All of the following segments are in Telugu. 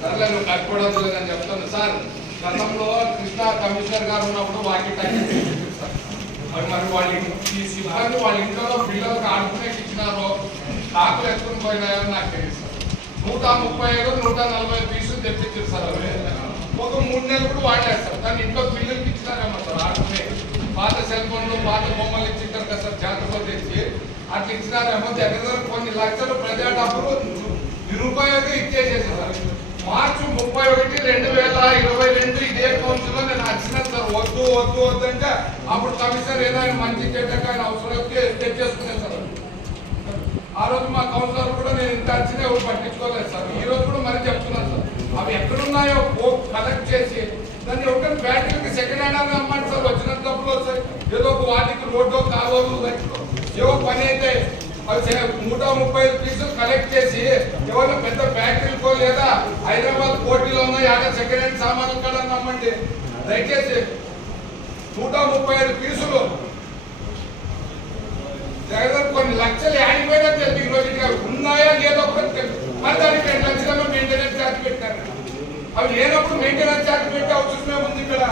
సరేలే నువ్వు కట్టుకోవడం లేదని చెప్తాను. సార్ గతంలో కృష్ణా కమిషనర్ గారు ఉన్నప్పుడు వాకి టైం మరి వాళ్ళ ఈ సిబ్బంది వాళ్ళ ఇంట్లో పిల్లలకు ఆడుకునే ఇచ్చినారో కాకులు ఎత్తుకుని పోయినాయో నాకు తెలుసు. నూట ముప్పై ఐదు నూట నలభై పీసులు తెప్పించారు సార్ అవి. ఒక మూడు నెలలు కూడా వాడేస్తారు. కానీ ఇంట్లో పిల్లలకి ఇచ్చినారేమో సార్ ఆడుకునే పాత సెల్ ఫోన్లు పాత బొమ్మలు ఇచ్చింటారు కదా సార్ జాగ్రత్త తెచ్చి అట్లా ఇచ్చినారేమో దగ్గర కొన్ని లక్షలు ప్రజా డబ్బులు నిరుపయోగం ఇచ్చేసేసారు మార్చి ముప్పై ఒకటి రెండు వేల ఇరవై రెండు ఇదే కౌన్సిల్లో నేను వచ్చిన సార్. వద్దు వద్దు వద్దు అంటే అప్పుడు కమిషనర్ ఏదైనా మంచి చెడ్డకు ఆయన అవసరం వస్తే తెచ్చేసుకునే సార్ ఆ రోజు మా కౌన్సిలర్ కూడా నేను ఇంత వచ్చినా ఎవరు పట్టించుకోలేదు సార్. ఈ రోజు కూడా మరి చెప్తున్నాను సార్. అవి ఎక్కడున్నాయో కలెక్ట్ చేసి దాన్ని ఒకటి బ్యాటరీకి సెకండ్ హ్యాండ్ అని అమ్మండి సార్ వచ్చిన సార్ వస్తాయి ఏదో ఒక వాటికి రోడ్డు కాలువలు రైట్లో ఏవో పని అయితే నూట ముప్పై ఐదు పీసులు కలెక్ట్ చేసి ఎవరు పెద్ద ఫ్యాక్టరీకో లేదా హైదరాబాద్ పోటీలో ఉన్న యాభై సెకండ్ హ్యాండ్ సామాన్లు కూడా నమ్మండి దయచేసి నూట ముప్పై ఐదు పీసులు జగన్ కొన్ని లక్షలు ఆడిపోయినా తెలుసు ఈ రోజు ఉన్నాయా లేదో కూడా తెలియదు. మరి దానికి రెండు లక్షల మెయింటెనెన్స్ ఛార్జ్ పెట్టారు. అవి లేనప్పుడు మెయింటెనెన్స్ ఛార్జ్ పెట్టే అవసరమే ఉంది ఇక్కడ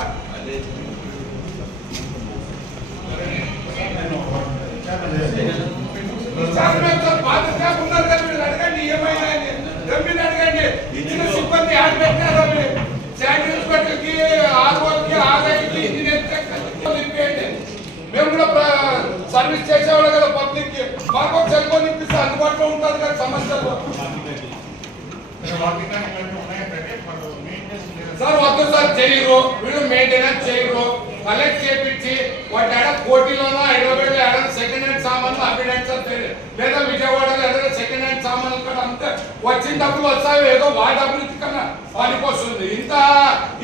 ఈ ఛార్జ్ పెట్టారు, పాత స్టాఫ్ ఉన్నారు కదా మీరు అడగండి ఏమైనా అని. రమ్మని అడగండి ఇచ్చిన సిబ్బంది ఆడ పెట్టారు అవి. శానిటరీ ఇన్స్పెక్టర్కి ఆర్ఓకి ఆర్ఐకి ఇంజనీర్ మేము కూడా సర్వీస్ చేసేవాళ్ళు కదా పబ్లిక్కి మాకు ఒక సెల్ ఫోన్ ఇప్పిస్తే అందుబాటులో ఉంటుంది కదా సమస్యలు. సార్ వద్దు సార్ చేయరు. వీళ్ళు మెయింటెనెన్స్ చేయరు. కలెక్ట్ చేపించి వాటి ఆడ కోటిలోనో హైదరాబాద్లో ఏడాది సెకండ్ హ్యాండ్ సామాన్లు అభిడెంట్ సార్ తెలియదు. లేదా విజయవాడలో ఏదైనా సెకండ్ హ్యాండ్ సామాన్లు కూడా అంతే వచ్చిన డబ్బులు వస్తాయి ఏదో వాటి అభివృద్ధి కన్నా వానికి వస్తుంది ఇంత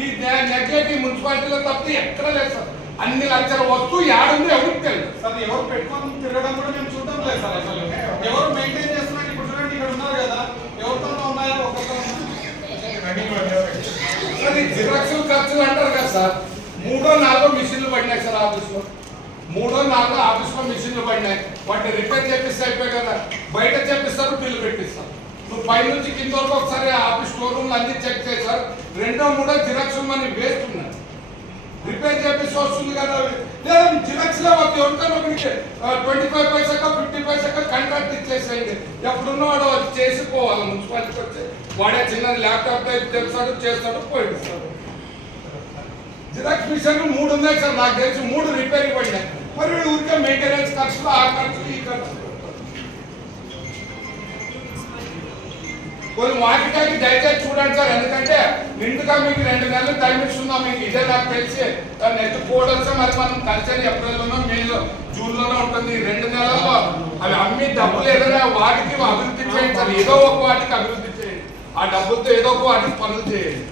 ఈ నెగ్లెక్ట్ ఈ మున్సిపాలిటీలో తప్పితే ఎక్కడ లేదు సార్. అన్ని లక్షల వస్తువు యాడుంది ఎవరికి తెలియదు సార్ ఎవరు పెట్టుకొని తిరగడం కూడా మేము చూడడం లేదు సార్ అసలు. ఎవరు మెయింటైన్ చేస్తున్నారు? ఇప్పుడు చూడండి ఇక్కడ ఉన్నారు కదా. ఎవరితో ఉన్నాయో అది జిరాక్స్ ఖర్చులు అంటారు కదా సార్. మూడో నాలుగో మిషన్లు పడినాయి సార్ ఆఫీస్లో. మూడో నాలుగో ఆఫీస్లో మిషన్లు పడినాయి. వాటిని రిపేర్ చేపిస్తే అయిపోయి కదా. బయట చేపిస్తారు బిల్లు పెట్టిస్తారు. నువ్వు పై నుంచి కింద వరకు ఒకసారి ఆఫీస్ స్టోర్ రూమ్ అన్ని చెక్ చేశారు రెండో మూడో జిరాక్స్ మనీ వేస్ట్ ఉన్నాయి రిపేర్ చేపిస్తూ వస్తుంది కదా. లేదా జిరాక్స్లో ఒక ఎవరికైనా ట్వంటీ ఫైవ్ పైసాక ఫిఫ్టీ పైసాక కాంట్రాక్ట్ ఇచ్చేసేయండి. ఎప్పుడున్న వాడు అది చేసిపోవాలి. మున్సిపాలిటీకి వచ్చి వాడే చిన్న ల్యాప్టాప్ టైప్ తెలుసాడు చేస్తాడు పోయిస్తాడు జిరాక్స్ మిషన్ మూడు ఉన్నాయి సార్. నాకు తెలిసి మూడు రిపేర్ పడినాయి మరి వీళ్ళు ఊరికే మెయింటెనెన్స్ ఖర్చులు ఆ ఖర్చులు కొన్ని వాటికి దయచేసి చూడండి సార్ ఎందుకంటే నిండుగా మీకు రెండు నెలలు టైం ఇస్తున్నాం మీకు? ఇదే నాకు తెలిసి. నెక్స్ట్ కోడల్స్ మరి మనం కలిసి ఏప్రిల్లోనో మేలో జూన్లోనో ఉంటుంది. రెండు నెలల్లో అవి అమ్మి డబ్బులు ఏదైనా వాటికి అభివృద్ధి చేయండి సార్. ఏదో ఒక వాటికి అభివృద్ధి చేయండి. ఆ డబ్బులతో ఏదో ఒక వాటికి పనులు చేయండి.